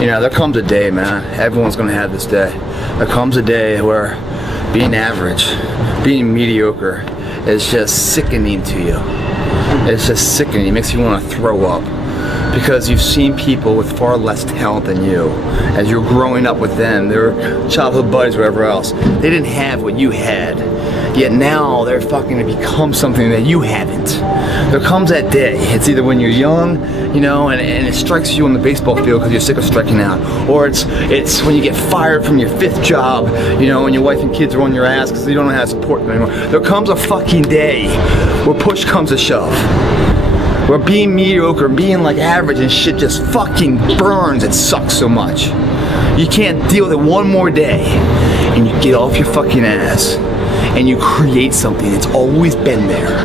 You know, there comes a day, man. Everyone's gonna have this day. There comes a day where being average, being mediocre is just sickening to you. It's just sickening. It makes you want to throw up. Because you've seen people with far less talent than you. As you're growing up with them, their childhood buddies, whatever else, they didn't have what you had. Yet now they're fucking to become something that you haven't. There comes that day. It's either when you're young, you know, and it strikes you on the baseball field because you're sick of striking out, or it's when you get fired from your 5th job, you know, and your wife and kids are on your ass because you don't know how to support them anymore. There comes a fucking day where push comes to shove. Where being mediocre, being like average and shit just fucking burns. It sucks so much. You can't deal with it one more day. And you get off your fucking ass and you create something that's always been there.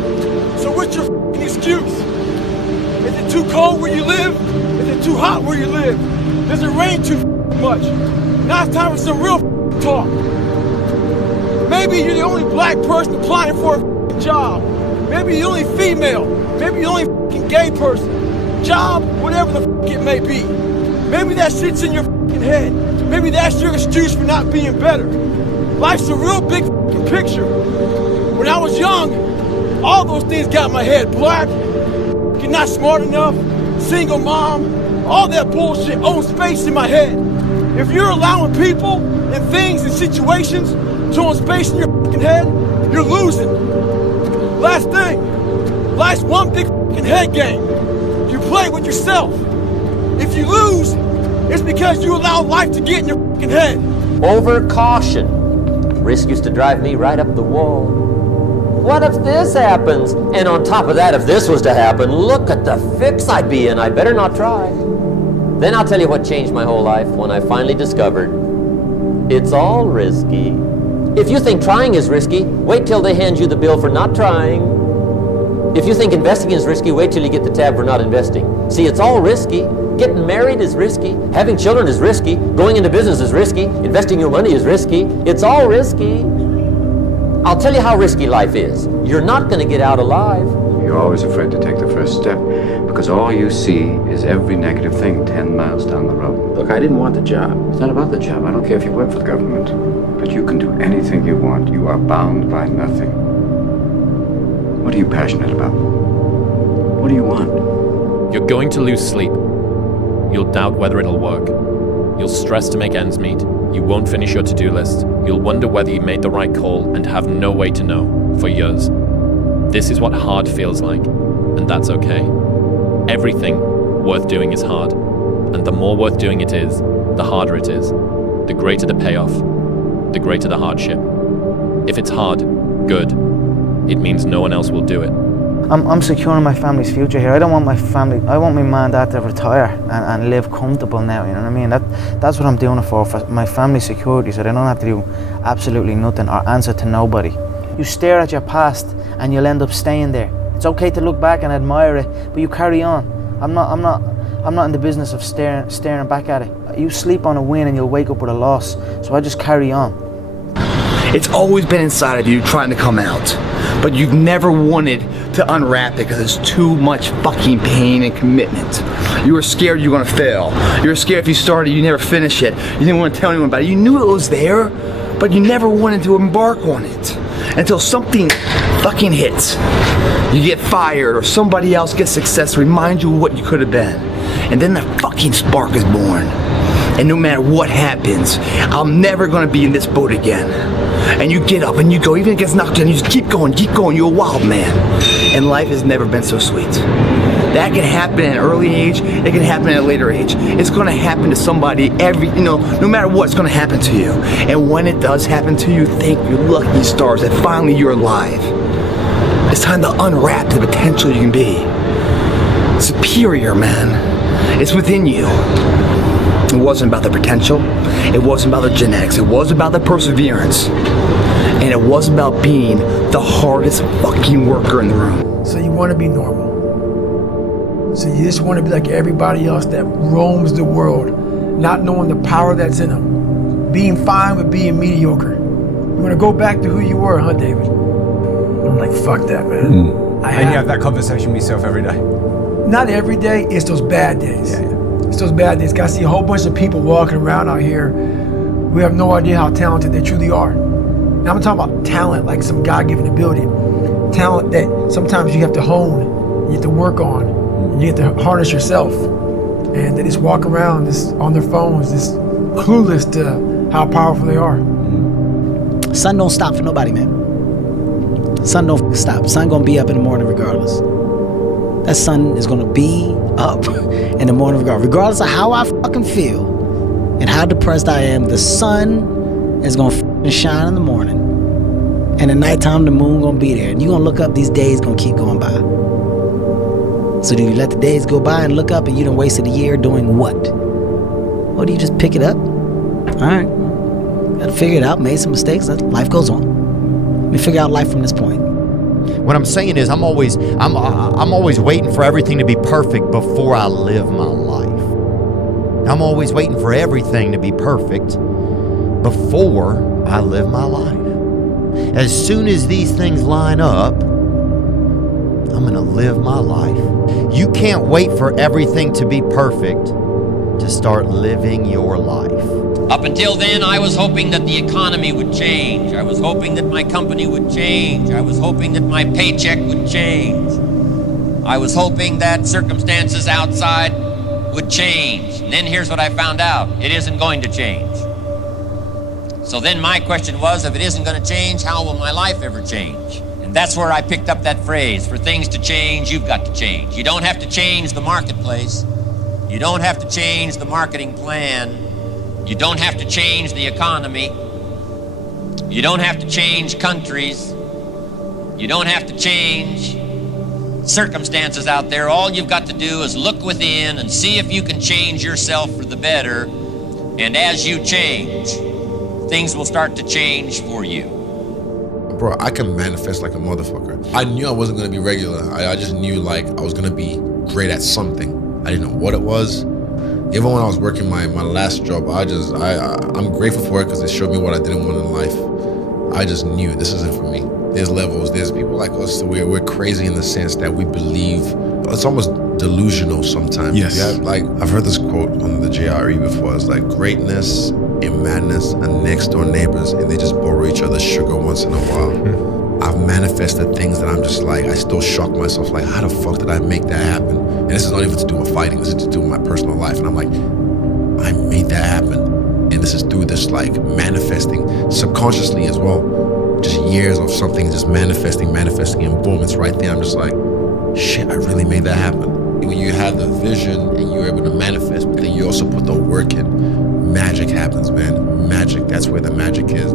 So what's your fucking excuse? Is it too cold where you live? Is it too hot where you live? Does it rain too much? Now it's time for some real talk. Maybe you're the only black person applying for a job. Maybe you're the only female. Maybe you're the only gay person. Job, whatever the it may be. Maybe that shit's in your head. Maybe that's your excuse for not being better. Life's a real big picture. When I was young, all those things got in my head. Black, you're not smart enough, single mom, all that bullshit owns space in my head. If you're allowing people and things and situations to own space in your head, you're losing. Last thing, life's one big head game. You play with yourself. If you lose, it's because you allow life to get in your head. Over caution. Risk used to drive me right up the wall. What if this happens? And on top of that, if this was to happen, look at the fix I'd be in. I better not try. Then I'll tell you what changed my whole life when I finally discovered it's all risky. If you think trying is risky, wait till they hand you the bill for not trying. If you think investing is risky, wait till you get the tab for not investing. See, it's all risky. Getting married is risky. Having children is risky. Going into business is risky. Investing your money is risky. It's all risky. I'll tell you how risky life is. You're not going to get out alive. You're always afraid to take the first step because all you see is every negative thing 10 miles down the road. Look, I didn't want the job. It's not about the job. I don't care if you work for the government. But you can do anything you want. You are bound by nothing. What are you passionate about? What do you want? You're going to lose sleep. You'll doubt whether it'll work. You'll stress to make ends meet. You won't finish your to-do list. You'll wonder whether you made the right call and have no way to know for years. This is what hard feels like, and that's okay. Everything worth doing is hard, and the more worth doing it is, the harder it is. The greater the payoff, the greater the hardship. If it's hard, good. It means no one else will do it. I'm securing my family's future here. I don't want my family, I want my mum and dad to retire and live comfortable now, you know what I mean? That's what I'm doing it for my family's security, so they don't have to do absolutely nothing or answer to nobody. You stare at your past and you'll end up staying there. It's okay to look back and admire it, but you carry on. I'm not in the business of staring back at it. You sleep on a win and you'll wake up with a loss, so I just carry on. It's always been inside of you trying to come out, but you've never wanted to unwrap it because it's too much fucking pain and commitment. You were scared you were gonna fail. You were scared if you started, you never finish it. You didn't want to tell anyone about it. You knew it was there, but you never wanted to embark on it until something fucking hits. You get fired or somebody else gets success, remind you of what you could have been. And then the fucking spark is born. And no matter what happens, I'm never gonna be in this boat again. And you get up and you go, even if it gets knocked down, you just keep going, you're a wild man. And life has never been so sweet. That can happen at an early age, it can happen at a later age. It's gonna happen to somebody no matter what, it's gonna happen to you. And when it does happen to you, thank your lucky stars that finally you're alive. It's time to unwrap the potential you can be. Superior, man. It's within you. It wasn't about the potential, it wasn't about the genetics, it was about the perseverance, and it was about being the hardest fucking worker in the room. So you want to be normal. So you just want to be like everybody else that roams the world, not knowing the power that's in them. Being fine with being mediocre. You want to go back to who you were, huh, David? I'm like, fuck that, man. And you have that conversation with yourself every day? Not every day, it's those bad days. Yeah. It's those bad days. I see a whole bunch of people walking around out here who have no idea how talented they truly are. Now I'm talking about talent, like some God-given ability. Talent that sometimes you have to hone, you have to work on, you have to harness yourself. And they just walk around just on their phones, just clueless to how powerful they are. Sun don't stop for nobody, man. Sun don't stop. Sun gonna be up in the morning regardless. That sun is gonna be up in the morning regardless of how I fucking feel and how depressed I am. The sun is gonna fucking shine in the morning, and at nighttime the moon gonna be there, and you gonna look up. These days gonna keep going by. So do you let the days go by and look up and you done wasted a year doing what? Or do you just pick it up? All right, gotta figure it out. Made some mistakes. Life goes on. Let me figure out life from this point. What I'm saying is I'm always waiting for everything to be perfect before I live my life. I'm always waiting for everything to be perfect before I live my life. As soon as these things line up, I'm gonna live my life. You can't wait for everything to be perfect to start living your life. Up until then, I was hoping that the economy would change. I was hoping that my company would change. I was hoping that my paycheck would change. I was hoping that circumstances outside would change. And then here's what I found out. It isn't going to change. So then my question was, if it isn't going to change, how will my life ever change? And that's where I picked up that phrase, for things to change, you've got to change. You don't have to change the marketplace. You don't have to change the marketing plan. You don't have to change the economy. You don't have to change countries. You don't have to change circumstances out there. All you've got to do is look within and see if you can change yourself for the better. And as you change, things will start to change for you. Bro, I can manifest like a motherfucker. I knew I wasn't gonna be regular. I just knew like I was gonna be great at something. I didn't know what it was. Even when I was working my last job, I'm grateful for it because it showed me what I didn't want in life. I just knew this isn't for me. There's levels, there's people like us, we're crazy in the sense that we believe, it's almost delusional sometimes. Yes. Yeah, like I've heard this quote on the JRE before, it's like greatness and madness are next door neighbors and they just borrow each other's sugar once in a while. I've manifested things that I'm just like, I still shock myself, like how the fuck did I make that happen? And this is not even to do with fighting, this is to do with my personal life. And I'm like, I made that happen. And this is through this like manifesting subconsciously as well. Just years of something just manifesting, and boom, it's right there. I'm just like, shit, I really made that happen. When you have the vision and you're able to manifest, but then you also put the work in, magic happens, man. Magic, that's where the magic is.